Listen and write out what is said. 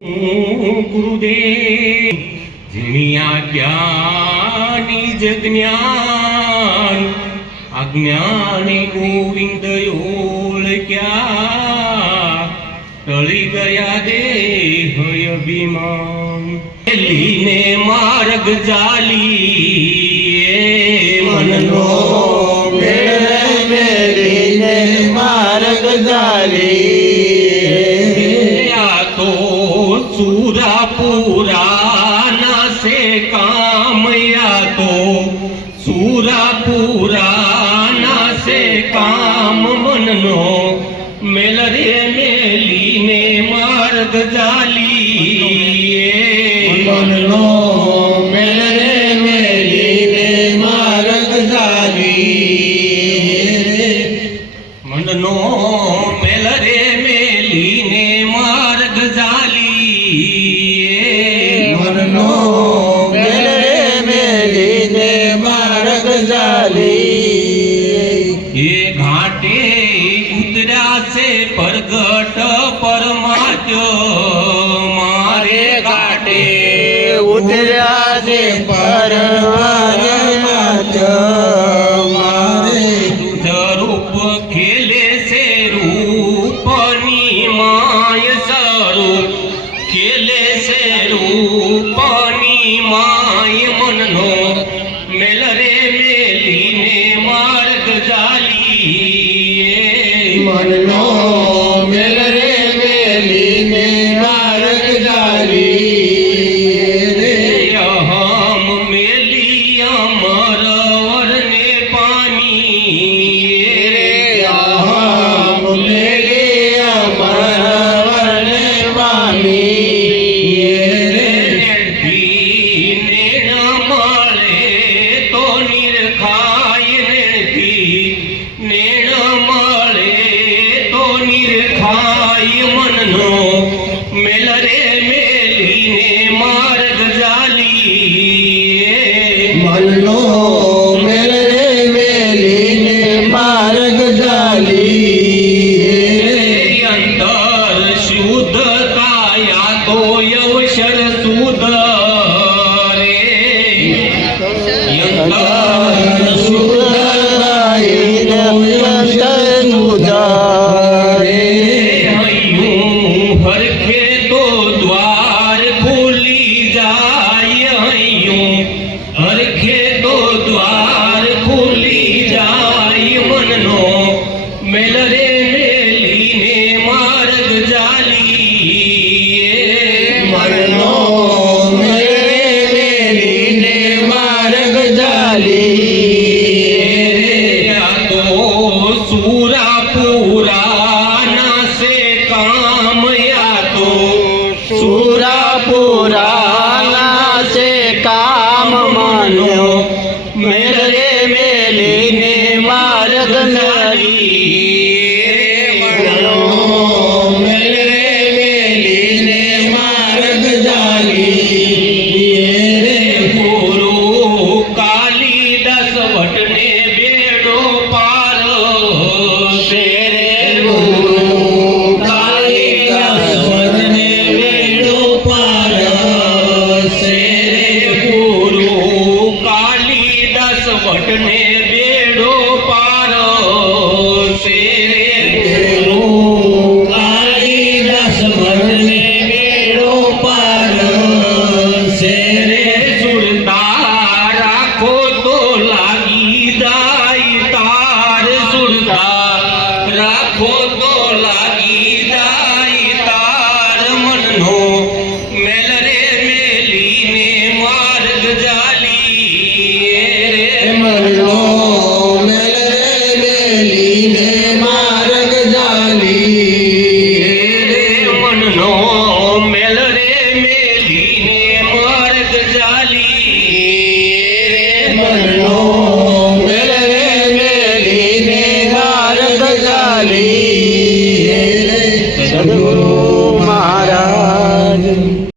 गुरुदेव जिनिया ज्ञानी जज्ञान अज्ञानी गोविंद ओळख्या टळी गया देह अभिमान लीने मार्ग जाली मननो मेलीने मार्ग झाली सूरा पूरा नासे काम या तो सूरा पूरा नासे काम मननो मेल रे मेलीने मार्ग जाली मननो मेल रे मेलीने मार्ग झाली मननो मेल रे मेलीने मार्ग जाली मननो मेल रे मेलीने मार्ग झाली ये घाटे उतरा से प्रगट परमात्मा मारे घाटे उतरा से परमात्मा मारे रूप खेले से रूपनी माय स्वरूप खेले से रूपनी माय मननो मेल रे मेलीने मार्ग जाली मननो मेल रे मेलीने मार्ग झाली हम मेली अमर वरने पानी हम मेली अमर वरने वाणी नेण मळे तो निरखाय नेण मळे तो निरखाय मननो मेल रे मेलीने मार्ग जाली मननो मेल रे मेलीने मार्ग झाली अंतर शुद्धता या तो यवशर शुद्ध रे अंतर शुद्धाईनो यशनुधारे हयूं हरखे तो द्वार खुली जाय हयूं हरखे तो द्वार खुली जाय मननो मेल रे मेलीने मार्ग जाली मननो मेल रे मेलीने मार्ग झाली या तो सूरा पूरा नासे काम या तो